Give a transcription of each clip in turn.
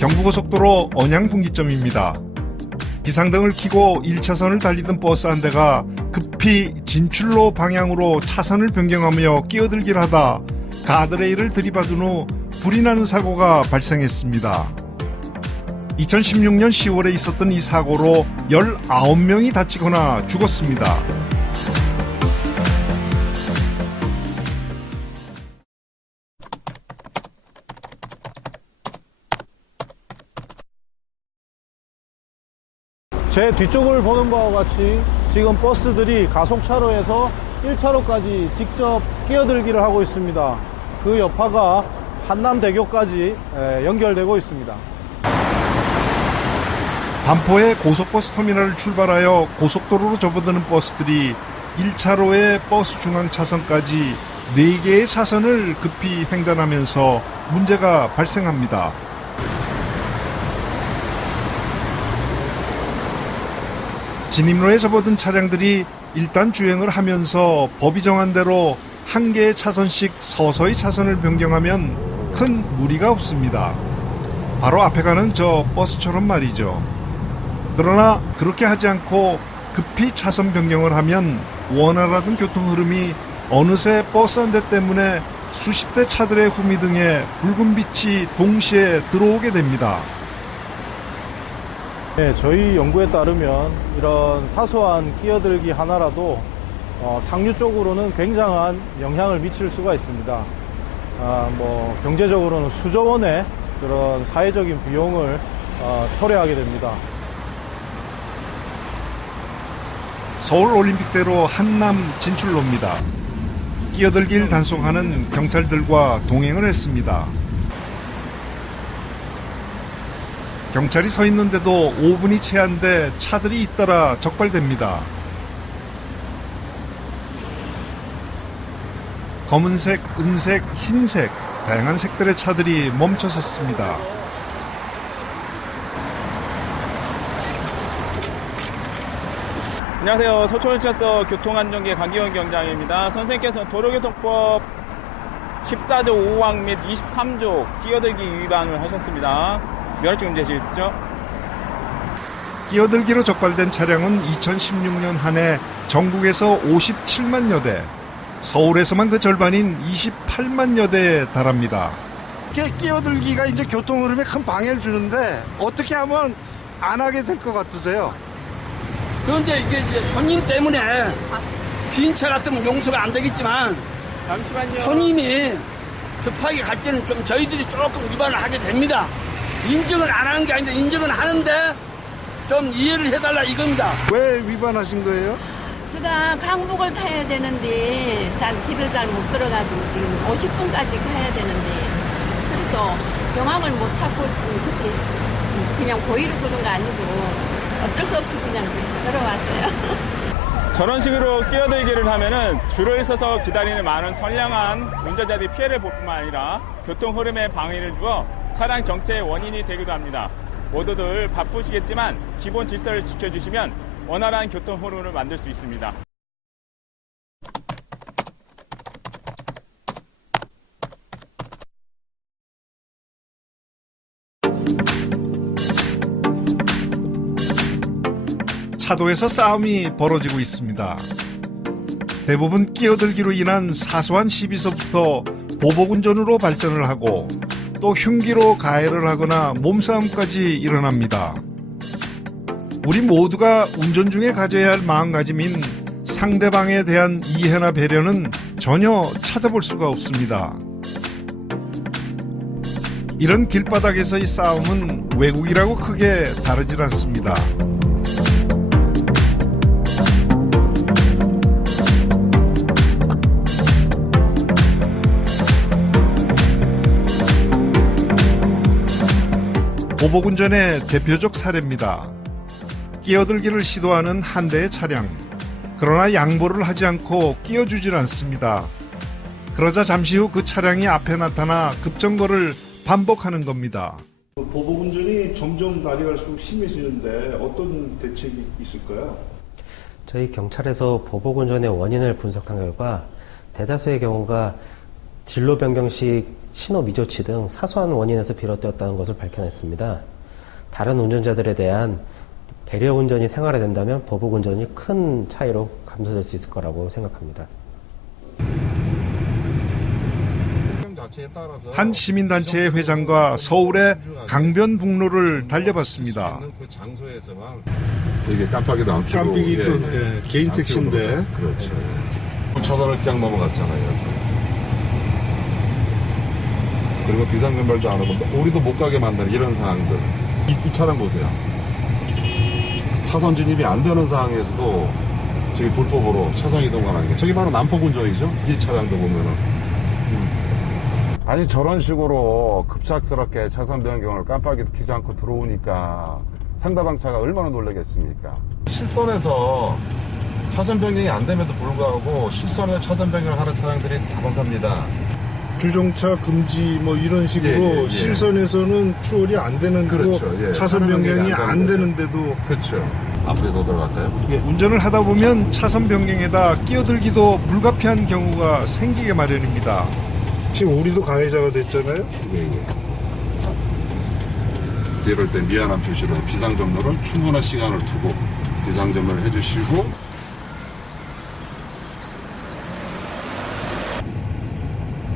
경부고속도로 언양분기점입니다. 비상등을 켜고 1차선을 달리던 버스 한 대가 급히 진출로 방향으로 차선을 변경하며 끼어들기를 하다 가드레일을 들이받은 후 불이 나는 사고가 발생했습니다. 2016년 10월에 있었던 이 사고로 19명이 다치거나 죽었습니다. 제 뒤쪽을 보는 바와 같이 지금 버스들이 가속차로에서 1차로까지 직접 끼어들기를 하고 있습니다. 그 여파가 한남대교까지 연결되고 있습니다. 반포의 고속버스 터미널을 출발하여 고속도로로 접어드는 버스들이 1차로의 버스 중앙 차선까지 4개의 차선을 급히 횡단하면서 문제가 발생합니다. 진입로에 접어든 차량들이 일단 주행을 하면서 법이 정한 대로 한 개의 차선씩 서서히 차선을 변경하면 큰 무리가 없습니다. 바로 앞에 가는 저 버스처럼 말이죠. 그러나 그렇게 하지 않고 급히 차선 변경을 하면 원활하던 교통 흐름이 어느새 버스 한 대 때문에 수십 대 차들의 후미등에 붉은 빛이 동시에 들어오게 됩니다. 네, 저희 연구에 따르면 이런 사소한 끼어들기 하나라도 상류 쪽으로는 굉장한 영향을 미칠 수가 있습니다. 경제적으로는 수조 원의 그런 사회적인 비용을 초래하게 됩니다. 서울올림픽대로 한남 진출로입니다. 끼어들기를 단속하는 경찰들과 동행을 했습니다. 경찰이 서 있는데도 5분이 채 안 돼 차들이 잇따라 적발됩니다. 검은색, 은색, 흰색, 다양한 색들의 차들이 멈춰섰습니다. 안녕하세요. 서초경찰서 교통안전계 강기원 경장입니다. 선생님께서는 도로교통법 14조 5항 및 23조 끼어들기 위반을 하셨습니다. 면허증 문제시죠? 끼어들기로 적발된 차량은 2016년 한 해 전국에서 57만여 대, 서울에서만 그 절반인 28만여 대에 달합니다. 끼어들기가 이제 교통 흐름에 큰 방해를 주는데 어떻게 하면 안 하게 될 것 같으세요? 그런데 이게 이제 선임 때문에 빈 차 같으면 용서가 안 되겠지만 잠시만요. 선임이 급하게 갈 때는 좀 저희들이 조금 위반을 하게 됩니다. 인정을 안 하는 게 아닌데 인정은 하는데 좀 이해를 해달라 이겁니다. 왜 위반하신 거예요? 제가 강북을 타야 되는데 길을 잘 못 들어가지고 지금 50분까지 가야 되는데 그래서 경황을 못 찾고 지금 그렇게 그냥 고의로 그런 거 아니고 어쩔 수 없이 그냥 들어왔어요. 저런 식으로 끼어들기를 하면은 줄을 서서 기다리는 많은 선량한 운전자들이 피해를 볼 뿐만 아니라 교통 흐름에 방해를 주어 차량 정체의 원인이 되기도 합니다. 모두들 바쁘시겠지만 기본 질서를 지켜주시면 원활한 교통 흐름을 만들 수 있습니다. 차도에서 싸움이 벌어지고 있습니다. 대부분 끼어들기로 인한 사소한 시비서부터 보복운전으로 발전을 하고 또 흉기로 가해를 하거나 몸싸움까지 일어납니다. 우리 모두가 운전 중에 가져야 할 마음가짐인 상대방에 대한 이해나 배려는 전혀 찾아볼 수가 없습니다. 이런 길바닥에서의 싸움은 외국이라고 크게 다르질 않습니다. 보복운전의 대표적 사례입니다. 끼어들기를 시도하는 한 대의 차량. 그러나 양보를 하지 않고 끼어주질 않습니다. 그러자 잠시 후 그 차량이 앞에 나타나 급정거를 반복하는 겁니다. 보복운전이 점점 날이 갈수록 심해지는데 어떤 대책이 있을까요? 저희 경찰에서 보복운전의 원인을 분석한 결과 대다수의 경우가 진로 변경 시 신호 미조치 등 사소한 원인에서 비롯되었다는 것을 밝혀냈습니다. 다른 운전자들에 대한 배려 운전이 생활화된다면 보복운전이 큰 차이로 감소될 수 있을 거라고 생각합니다. 한 시민단체의 회장과 서울의 강변북로를 달려봤습니다. 이게 깜빡이도 안 켜고 깜빡이도 개인 안 택시인데. 켜고 그렇죠. 차선을 그냥 넘어갔잖아요. 이렇게. 그리고 비상전멸도 안 하고 우리도 못 가게 만드는 이런 상황들. 이 차량 보세요. 차선 진입이 안 되는 상황에서도 저기 불법으로 차선 이동하는 게 저기 바로 난폭운전이죠. 이 차량도 보면은. 아니 저런 식으로 급작스럽게 차선 변경을 깜빡이도 켜지 않고 들어오니까 상대방 차가 얼마나 놀라겠습니까? 실선에서 차선 변경이 안 됨에도 불구하고 실선에서 차선 변경을 하는 차량들이 다반사입니다. 주정차 금지 뭐 이런 식으로 예. 실선에서는 추월이 안 되는 그렇죠. 거 예. 차선 변경이 안 되는데도 그렇죠. 앞에 더 들어갈까요? 운전을 하다 보면 차선 변경에다 끼어들기도 불가피한 경우가 생기게 마련입니다. 지금 우리도 가해자가 됐잖아요. 예. 이럴 때 미안한 표시로 비상전멸을 충분한 시간을 두고 비상전멸을 해주시고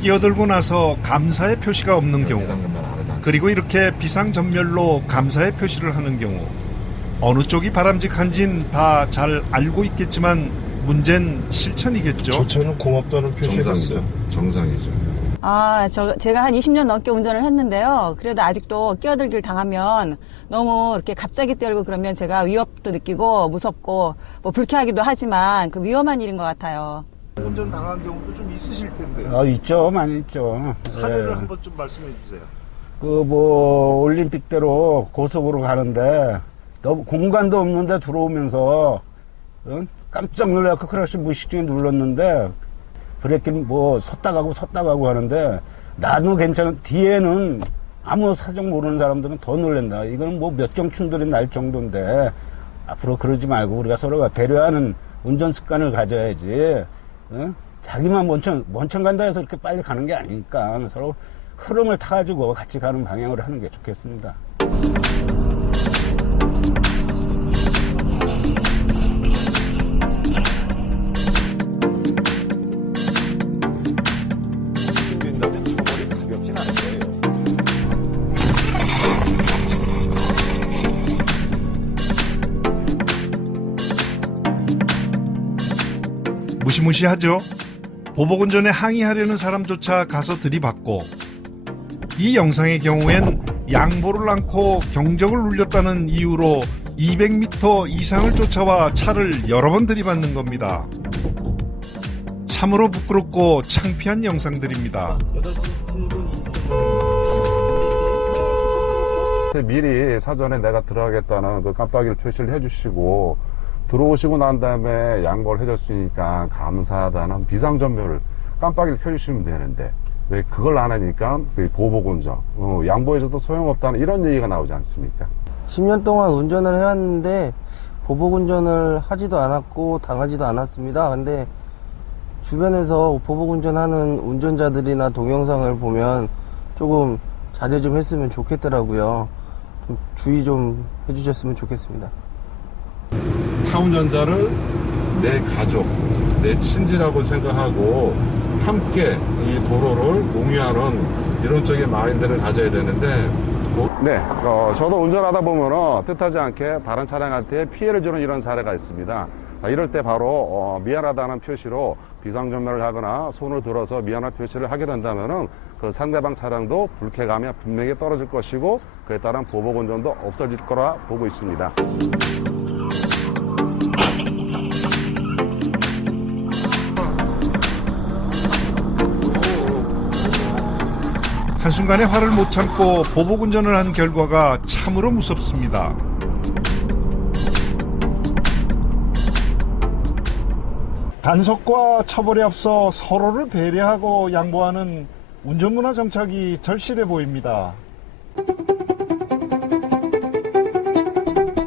끼어들고 나서 감사의 표시가 없는 경우, 비상전멸 안 하지 않습니다. 그리고 이렇게 비상전멸로 감사의 표시를 하는 경우, 어느 쪽이 바람직한진 다 잘 알고 있겠지만 문제는 실천이겠죠. 저 차는 고맙다는 표시했어요. 정상이죠. 제가 한 20년 넘게 운전을 했는데요. 그래도 아직도 끼어들기를 당하면 너무 이렇게 갑자기 뛰어들고 그러면 제가 위협도 느끼고 무섭고 뭐 불쾌하기도 하지만 그 위험한 일인 것 같아요. 운전 당한 경우도 좀 있으실 텐데. 있죠, 많이 있죠. 사례를 한번 좀 말씀해 주세요. 올림픽대로 고속으로 가는데 너무 공간도 없는데 들어오면서 깜짝 놀라서 크러쉬 무의식 중에 눌렀는데 브레이크 섰다 가고 하는데 나도 괜찮은 뒤에는 아무 사정 모르는 사람들은 더 놀란다. 이건 몇 정충들이 날 정도인데 앞으로 그러지 말고 우리가 서로가 배려하는 운전 습관을 가져야지. 자기만 먼저 간다 해서 이렇게 빨리 가는 게 아니니까 서로 흐름을 타가지고 같이 가는 방향으로 하는 게 좋겠습니다. 무시무시하죠. 보복운전에 항의하려는 사람조차 가서 들이받고, 이 영상의 경우엔 양보를 않고 경적을 울렸다는 이유로 200m 이상을 쫓아와 차를 여러 번 들이받는 겁니다. 참으로 부끄럽고 창피한 영상들입니다. 미리 사전에 내가 들어가겠다는 그 깜빡이를 표시를 해주시고 들어오시고 난 다음에 양보를 해줬으니까 감사하다는 비상전멸을 깜빡이를 켜주시면 되는데 왜 그걸 안 하니까 보복운전, 양보해줘도 소용없다는 이런 얘기가 나오지 않습니까? 10년 동안 운전을 해왔는데 보복운전을 하지도 않았고 당하지도 않았습니다. 근데 주변에서 보복운전하는 운전자들이나 동영상을 보면 조금 자제 좀 했으면 좋겠더라고요. 좀 주의 좀 해주셨으면 좋겠습니다. 타운전자를 내 가족, 내 친지라고 생각하고 함께 이 도로를 공유하는 이런 쪽의 마인드를 가져야 되는데 네, 저도 운전하다 보면 뜻하지 않게 다른 차량한테 피해를 주는 이런 사례가 있습니다. 이럴 때 바로 미안하다는 표시로 비상전멸을 하거나 손을 들어서 미안한 표시를 하게 된다면 그 상대방 차량도 불쾌감이 분명히 떨어질 것이고 그에 따른 보복운전도 없어질 거라 보고 있습니다. 한순간에 화를 못 참고 보복 운전을 한 결과가 참으로 무섭습니다. 단속과 처벌에 앞서 서로를 배려하고 양보하는 운전문화 정착이 절실해 보입니다.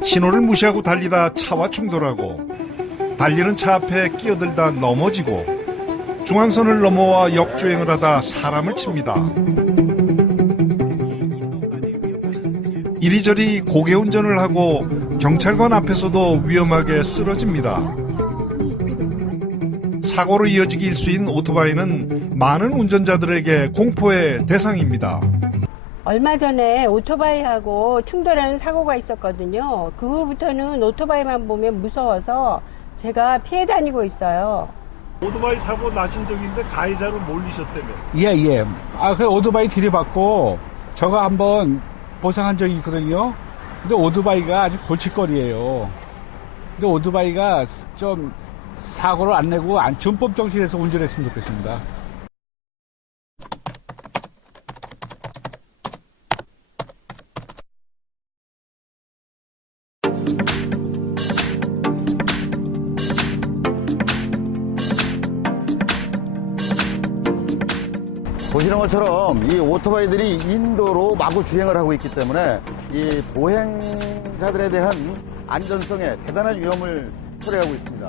신호를 무시하고 달리다 차와 충돌하고 달리는 차 앞에 끼어들다 넘어지고 중앙선을 넘어와 역주행을 하다 사람을 칩니다. 이리저리 고개 운전을 하고 경찰관 앞에서도 위험하게 쓰러집니다. 사고로 이어지기 일수인 오토바이는 많은 운전자들에게 공포의 대상입니다. 얼마 전에 오토바이하고 충돌하는 사고가 있었거든요. 그 후부터는 오토바이만 보면 무서워서 제가 피해 다니고 있어요. 오토바이 사고 나신 적인데 가해자로 몰리셨다며? 예. 그 오토바이 들이받고 저거 한번 보상한 적이 있거든요. 근데 오토바이가 아주 골칫거리예요. 근데 오토바이가 좀 사고를 안 내고 준법 정신에서 운전했으면 좋겠습니다. 보시는 것처럼 이 오토바이들이 인도로 마구 주행을 하고 있기 때문에 이 보행자들에 대한 안전성에 대단한 위험을 초래하고 있습니다.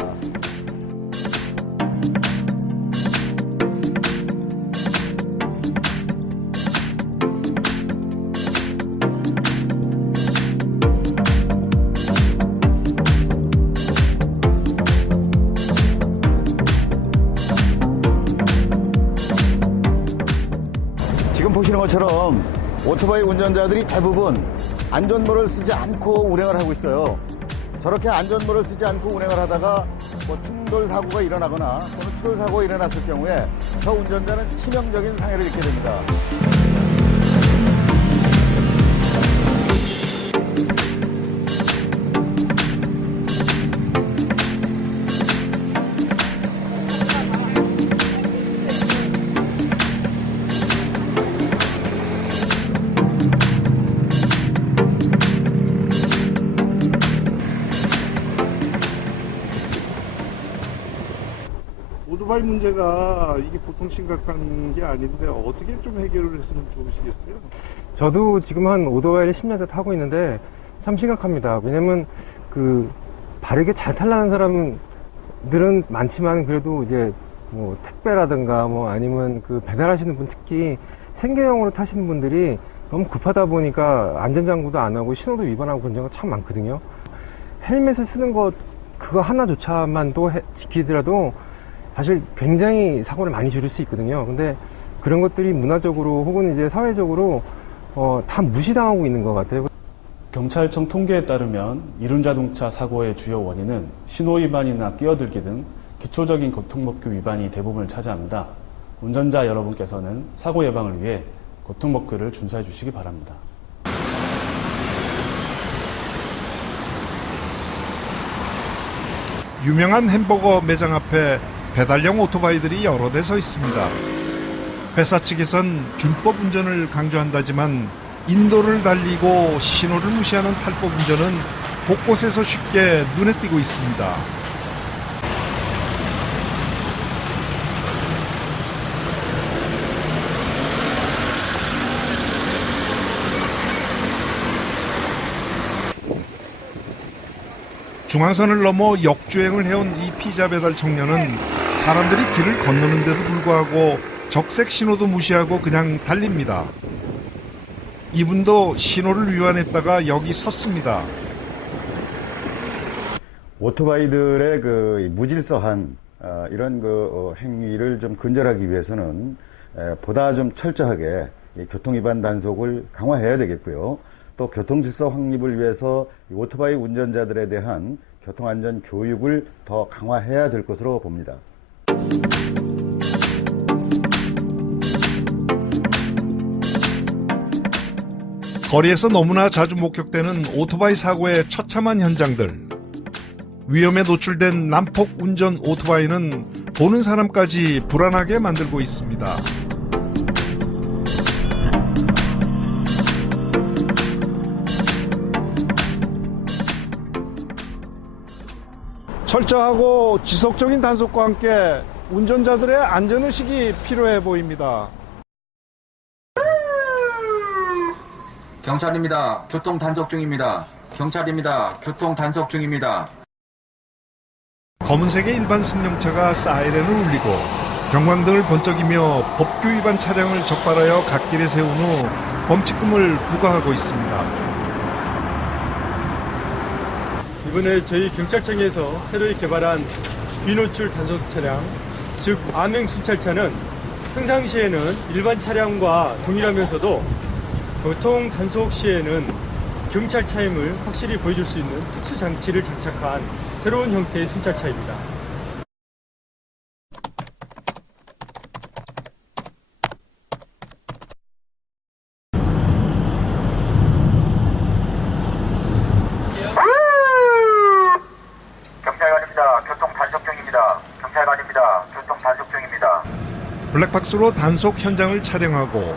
지금 보시는 것처럼 오토바이 운전자들이 대부분 안전모를 쓰지 않고 운행을 하고 있어요. 저렇게 안전모를 쓰지 않고 운행을 하다가 충돌 사고가 일어나거나 또는 추돌 사고가 일어났을 경우에 저 운전자는 치명적인 상해를 입게 됩니다. 오토바이 문제가 이게 보통 심각한 게 아닌데 어떻게 좀 해결을 했으면 좋으시겠어요? 저도 지금 한 오토바이를 10년째 타고 있는데 참 심각합니다. 왜냐면 바르게 잘 탈라는 사람들은 많지만 그래도 이제 뭐 택배라든가 뭐 아니면 배달하시는 분 특히 생계형으로 타시는 분들이 너무 급하다 보니까 안전장구도 안 하고 신호도 위반하고 그런 경우가 참 많거든요. 헬멧을 쓰는 것 그거 하나조차만 또 지키더라도 사실 굉장히 사고를 많이 줄일 수 있거든요. 근데 그런 것들이 문화적으로 혹은 이제 사회적으로 다 무시당하고 있는 것 같아요. 경찰청 통계에 따르면 이륜자동차 사고의 주요 원인은 신호 위반이나 끼어들기 등 기초적인 교통법규 위반이 대부분을 차지합니다. 운전자 여러분께서는 사고 예방을 위해 교통법규를 준수해 주시기 바랍니다. 유명한 햄버거 매장 앞에 배달용 오토바이들이 여러 대 서 있습니다. 회사 측에선 준법 운전을 강조한다지만 인도를 달리고 신호를 무시하는 탈법 운전은 곳곳에서 쉽게 눈에 띄고 있습니다. 중앙선을 넘어 역주행을 해온 이 피자 배달 청년은 사람들이 길을 건너는데도 불구하고 적색 신호도 무시하고 그냥 달립니다. 이분도 신호를 위반했다가 여기 섰습니다. 오토바이들의 무질서한 이런 행위를 좀 근절하기 위해서는 보다 좀 철저하게 교통위반 단속을 강화해야 되겠고요. 또 교통질서 확립을 위해서 오토바이 운전자들에 대한 교통안전 교육을 더 강화해야 될 것으로 봅니다. 거리에서 너무나 자주 목격되는 오토바이 사고의 처참한 현장들. 위험에 노출된 난폭 운전 오토바이는 보는 사람까지 불안하게 만들고 있습니다. 철저하고 지속적인 단속과 함께 운전자들의 안전의식이 필요해 보입니다. 경찰입니다. 교통 단속 중입니다. 경찰입니다. 교통 단속 중입니다. 검은색의 일반 승용차가 사이렌을 울리고 경광등을 번쩍이며 법규 위반 차량을 적발하여 갓길에 세운 후 범칙금을 부과하고 있습니다. 이번에 저희 경찰청에서 새로이 개발한 비노출 단속 차량, 즉 암행 순찰차는 평상시에는 일반 차량과 동일하면서도 교통 단속 시에는 경찰차임을 확실히 보여줄 수 있는 특수 장치를 장착한 새로운 형태의 순찰차입니다. 경찰관입니다. 교통 단속 중입니다. 경찰관입니다. 교통 단속 중입니다. 블랙박스로 단속 현장을 촬영하고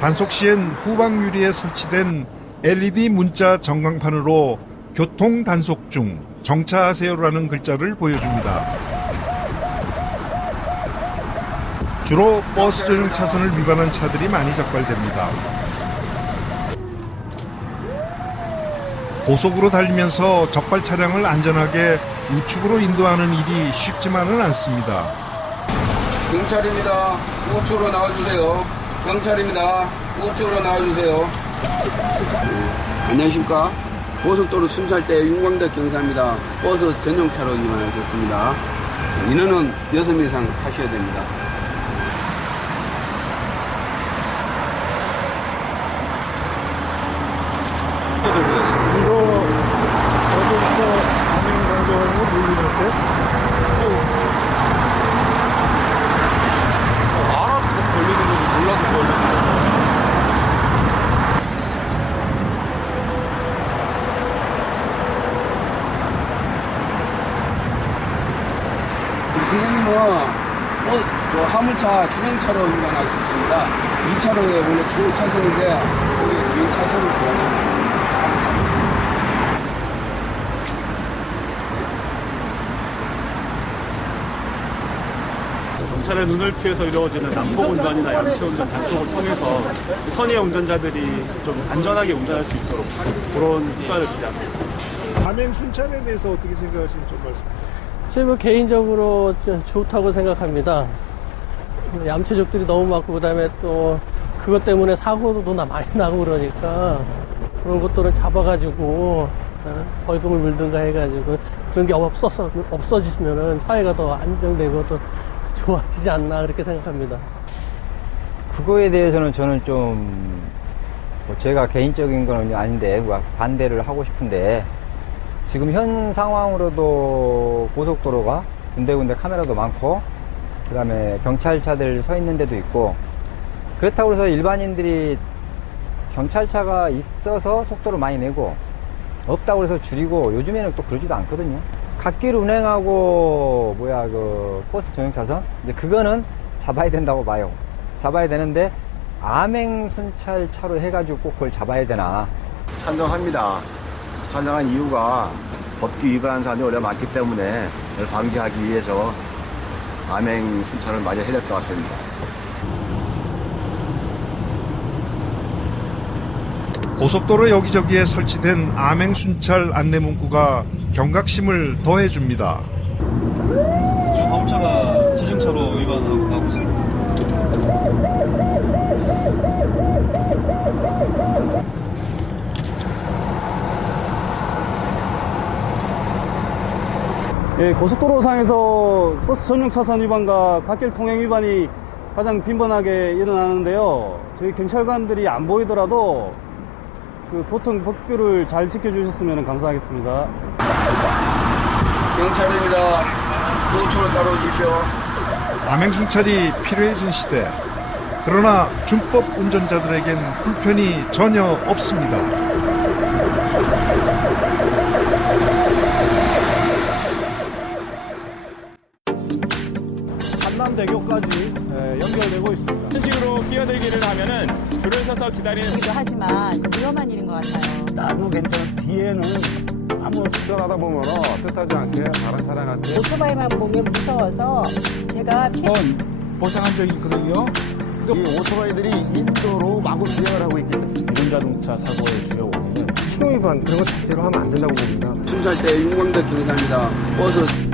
단속 시엔 후방 유리에 설치된 LED 문자 전광판으로 교통 단속 중 정차하세요라는 글자를 보여줍니다. 주로 버스 전용 차선을 위반한 차들이 많이 적발됩니다. 고속으로 달리면서 적발 차량을 안전하게 우측으로 인도하는 일이 쉽지만은 않습니다. 경찰입니다. 우측으로 나와주세요. 경찰입니다. 우측으로 나와주세요. 안녕하십니까. 고속도로 순찰대 윤광덕 경사입니다. 버스 전용차로 위반하셨습니다. 인원은 6명 이상 타셔야 됩니다. 이거 어제부터 암행 단속하는 거 모르겠어요? 알아도 걸리는 거지 몰라도 걸리는 거. 선생님은 화물차 주행차로 위반하셨습니다. 2차로에 원래 주요 차선인데 거기에 주행 차선으로 들어가시면 화물차. 경찰의 눈을 피해서 이루어지는 난폭 운전이나 양치 운전 단속을 통해서 선의의 운전자들이 좀 안전하게 운전할 수 있도록 그런 효과를 기대합니다. 암행 순찰에 대해서 어떻게 생각하시는지 좀 말씀해 저는 개인적으로 좋다고 생각합니다. 얌체족들이 너무 많고 그다음에 또 그것 때문에 사고도 많이 나고 그러니까 그런 것들을 잡아가지고 벌금을 물든가 해가지고 그런 게 없어지면은 사회가 더 안정되고 더 좋아지지 않나 그렇게 생각합니다. 그거에 대해서는 저는 좀 제가 개인적인 건 아닌데 반대를 하고 싶은데 지금 현 상황으로도 고속도로가 군데군데 카메라도 많고 그 다음에 경찰차들 서 있는 데도 있고 그렇다고 해서 일반인들이 경찰차가 있어서 속도를 많이 내고 없다고 해서 줄이고 요즘에는 또 그러지도 않거든요. 갓길 운행하고 버스 전용차선 이제 그거는 잡아야 된다고 봐요. 잡아야 되는데 암행 순찰차로 해가지고 꼭 그걸 잡아야 되나? 찬성합니다. 찬성한 이유가 법규 위반 사안이 원래 많기 때문에 이걸 방지하기 위해서 암행 순찰을 많이 해야 될 것 같습니다. 고속도로 여기저기에 설치된 암행 순찰 안내 문구가 경각심을 더해줍니다. 지금 화물차가 지정차로 위반하고 가고 있습니다. 예, 고속도로상에서 버스 전용 차선 위반과 갓길 통행 위반이 가장 빈번하게 일어나는데요. 저희 경찰관들이 안 보이더라도 그 교통 법규를 잘 지켜주셨으면 감사하겠습니다. 경찰입니다. 우측으로 따라오십시오. 암행 순찰이 필요해진 시대. 그러나 준법 운전자들에겐 불편이 전혀 없습니다. 한남대교까지 연결되고 있습니다. 이런 식으로 끼어들기를 하면은 줄을 서서 기다리는 하지만 위험한 일인 것 같아요. 나도 괜찮아. 뒤에는 아무 운전하다 보면 뜻하지 않게 다른 차량한테 오토바이만 보면 무서워서 제가 보상한 적이 있거든요. 이 오토바이들이 인도로 마구 주행을 하고 있기 때문에 이륜자동차 사고의 주요 원인은 신호위반 그런 거 자체로 하면 안 된다고 봅니다. 순찰대 윤광덕 경사입니다. 버스